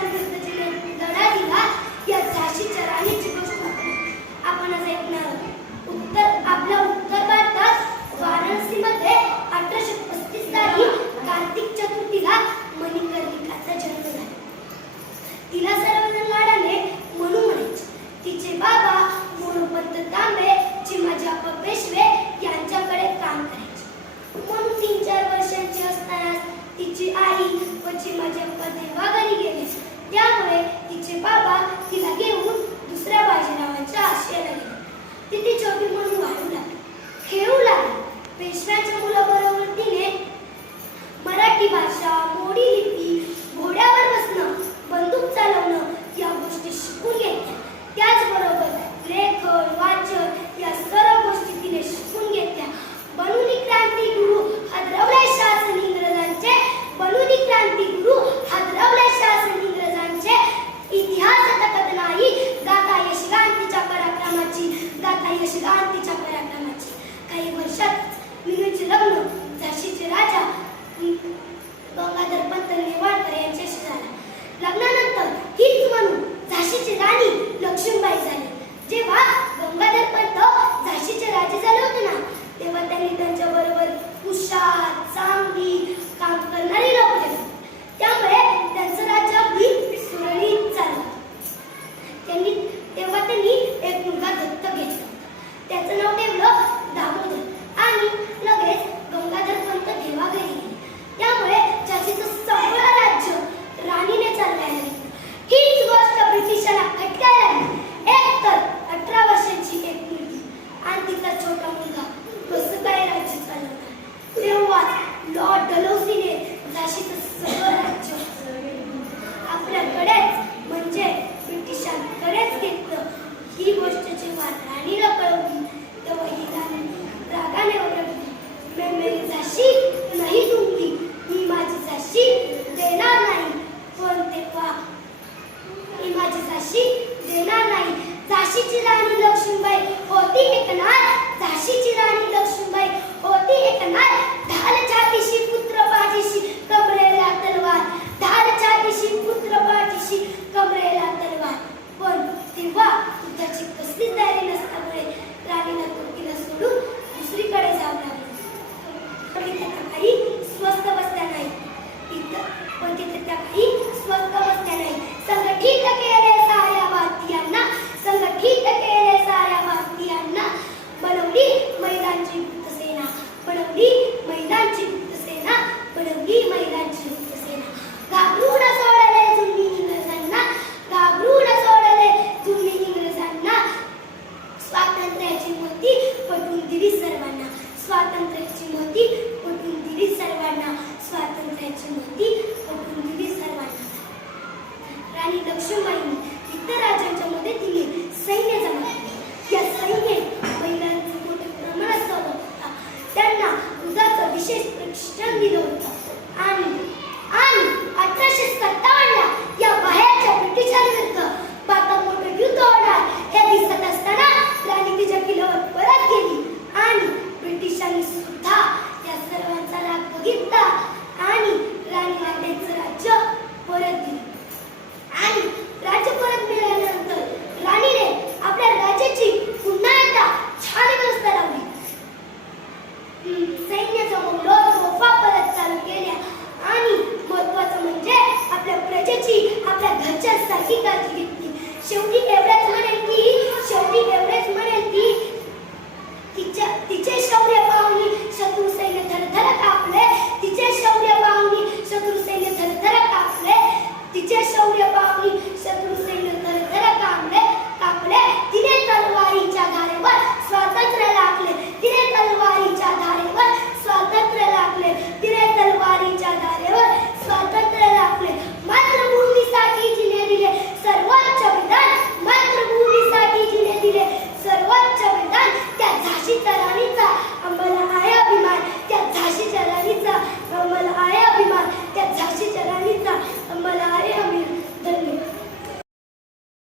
because the तिथे चवी म्हणून वाढू लागली. खेळू लागली. पेशव्याच्या मुलाबरोबर तिने मराठी भाषा मोडी आणि तिच्या पराक्रमाची काही वर्षात मिनूचे लग्न झाशीचे राजा गंगाधर पंत नेवाळकर यांच्याशी झाला. लग्नानंतर se han